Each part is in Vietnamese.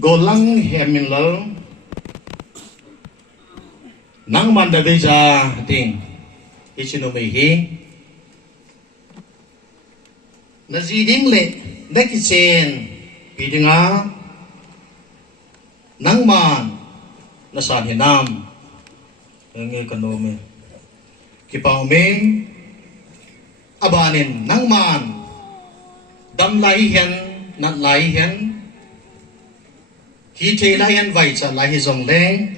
Golang Henminlal nang man da beja ting ichinomi hi naziding le nakichen pidinga nang man nasan hinam nge kanome kipaumen abanin nang man dam lai hian nat lai hian hi the lai hian vai cha lai hi zong leng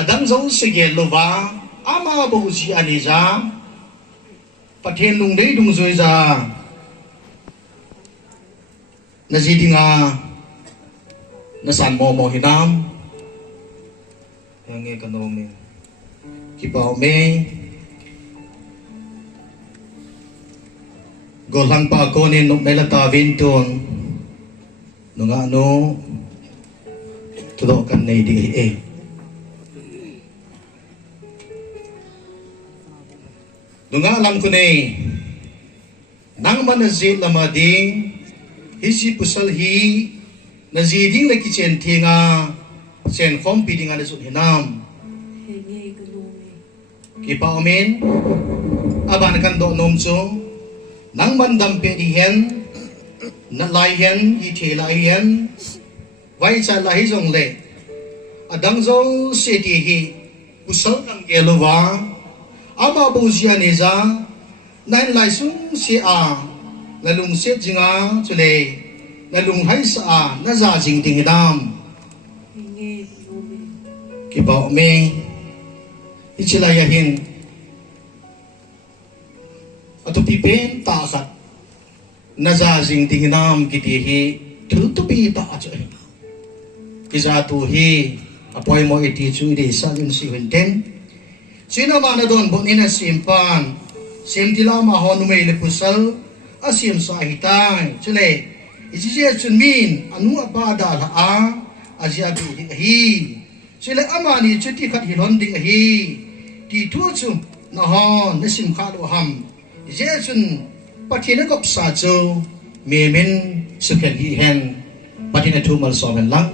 adam zong sige lova ama bo si ani za pathen lung dei dung zoi za nazidinga nasan mo mo hinam nge kanome kipaumen Golang pa ako ni nuk nailata vintun nunga no tudokan na idi nunga alam ko ni nang manazit lamading hisi pusal hi naziding laki chen tinga chen fom pidinga nasut hinam kipa omen aban kan do nom chung nang mandam pe di hen na lai hen hi the lai hen vai cha lai jong le adang zo se ti hi usal nang gelova ama bu sia ne za nai lai sung se a la lung se jinga chule la lung hai sa a na za jing ding dam ki ba me ichila ya hin atau pipen tak kat naza jing ting nam kiti hi tu tu pi ta aja kiza tu hi apoi mo iti chu de salin si wenten sina mana don bonina simpan sim tila ma hon me le pusal asim sa hitai chule isi je chun min anu apa da la a asia tu hi chule amani chuti khat hi lon ding hi ti thu chu na hon na sim kha lo ham Jason patina gop sa cho memen sukhen hi hen patina tu mal so men lang